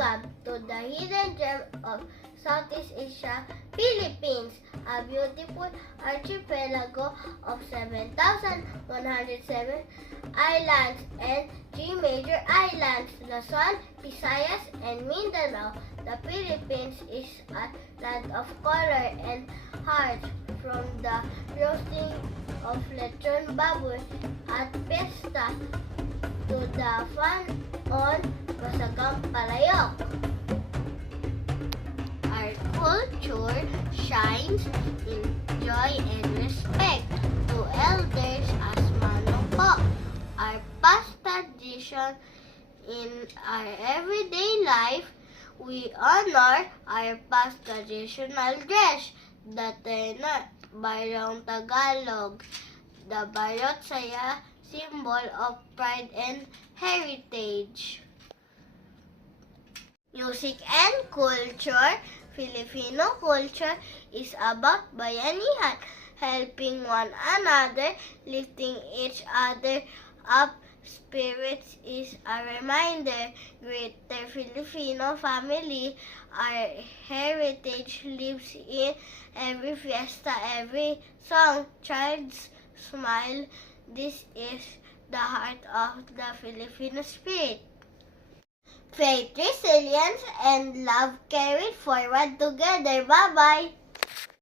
Welcome to the hidden gem of Southeast Asia, Philippines, a beautiful archipelago of 7,107 islands and 3 major islands, Luzon, Visayas, and Mindanao. The Philippines is a land of color and heart, from the roasting of lechon baboy at Pesta to the fun on Masagang Palayok. Our culture shines in joy and respect to elders as manong po. Our past tradition in our everyday life, we honor our past traditional dress, the tena, Bayong Tagalog, the Bayot Saya, symbol of pride and heritage. Music and culture. Filipino culture is about bayanihan, helping one another, lifting each other up. Spirits is a reminder, greater Filipino family. Our heritage lives in every fiesta, every song, child's smile. This is the heart of the Filipino spirit. Faith, resilience, and love carried forward together. Bye-bye!